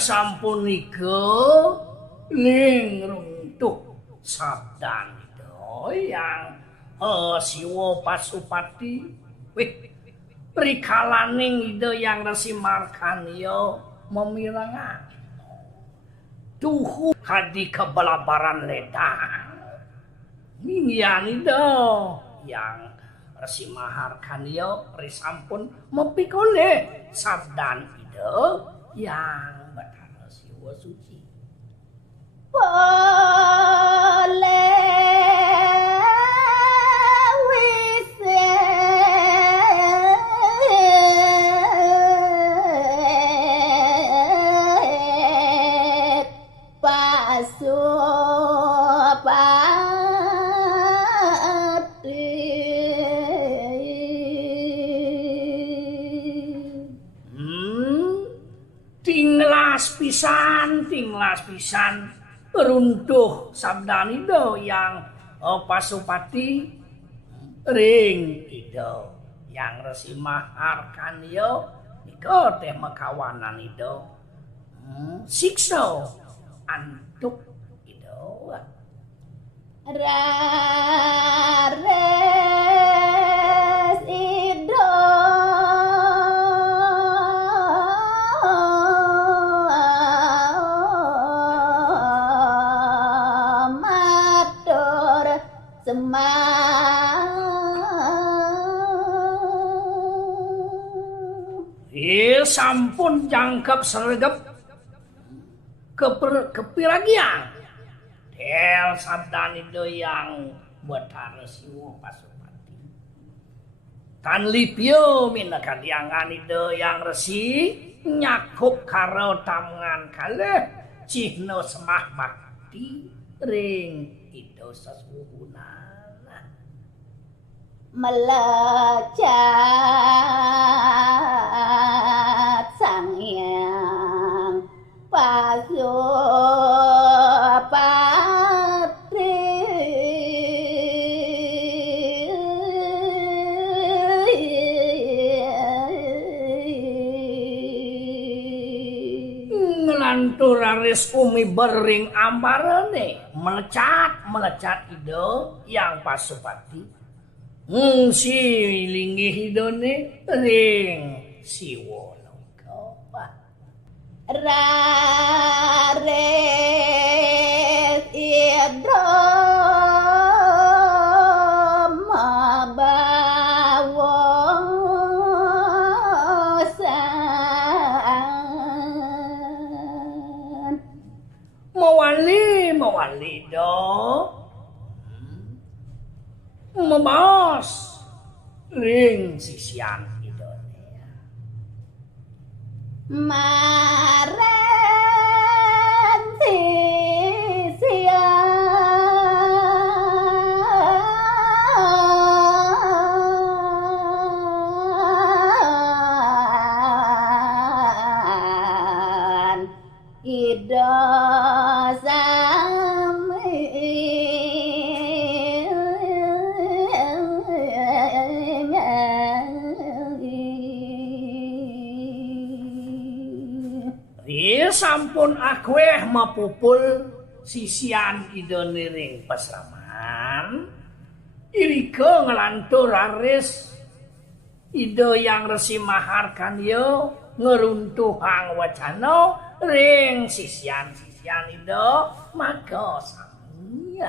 sampun nika ning runtuh sabdanida yang Siwa Pasupati prikalaning ida yang Resi Markandeya memirangan tuhu hadi kebalabaran ledang minyanida yang Resi Markandeya risampun mempikole sabdan ida yang Bathara Siwa Suci tinglas pisan runtuh sabdanida yang Pasupati ring ida yang Resi Markandeya nika teh mekawananida siksa antuk ida rares ida sampun jangkep sregep kepiragian del sabdanida yang Bathara Siwa Pasupati tan lipyo minakadyanganida yang Resi nyakup karo tamangan kalih cihna semah bakti ring ida sasuwuna melejat sang hyang Pasupati ngelantur aris umi bering ambarane melecat ida yang Pasupati si linggih idone ring Siwa Loka rares ida mabawasan mawali do membahas ring sisian idone maren sisian ida sampun akweh mapupul sisian idone ring pasraman irika nglantur aris ida yang Resi Markandeya ngeruntuhang wacana ring sisian ida maka sami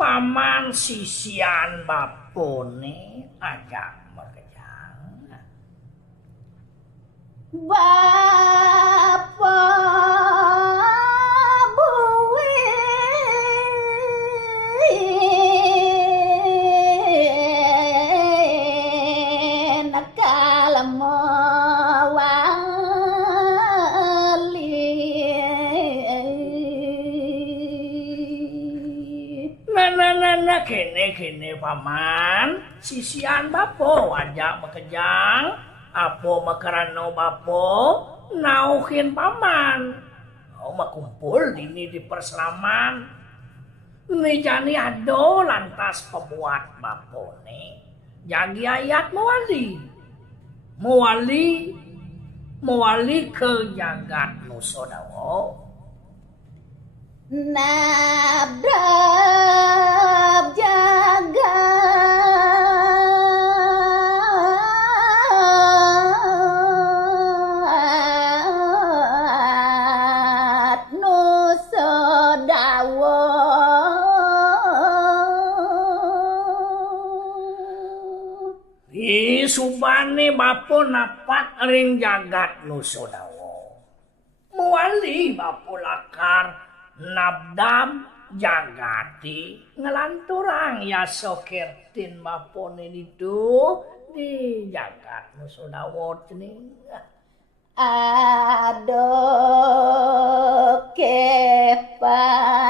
paman sisian bapone agak mekejang bapa buwi nakal mawali Nah kene paman, sisian bapo wajak makejang, apo makarano bapo, nauhin paman. Oh makumpul dini di perslaman. Ni jani ado lantas pembuat bapo ne. Jagi ayat mewali ke jagat nusodawo. Nabrab jagat nusodawo. Di subane bapo napak ring jagat nusodawo. Mewali bapo lakar nabdam jagati ngelanturang ya sokirtin bapone itu di jagat nusodawo cening. Ado kepaman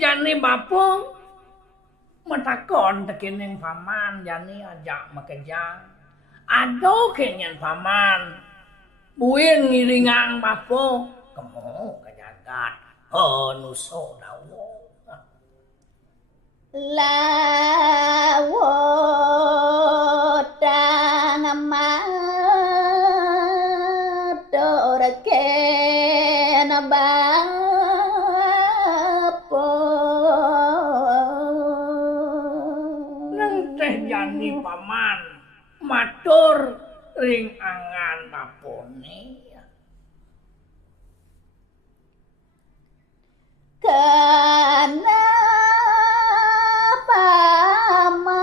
Jani bapo matakon tekining paman jani ajak makejang. Ado kenyan paman buin ngiringang bapo kemo ke jagat nusodawo. Lawotang amator ken Jani paman matur ring angan bapone kana paman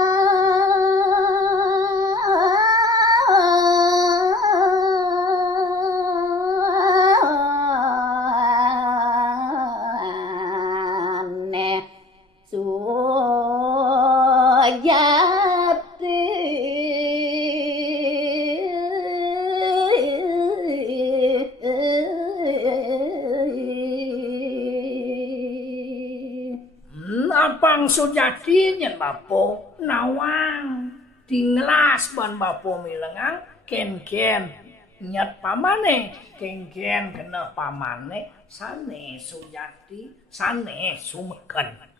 Apang Sujati nyen bapo nawang tinglas ban bapo milengang ken nyet pamane ken kena pamane sane Sujati sane sumeken.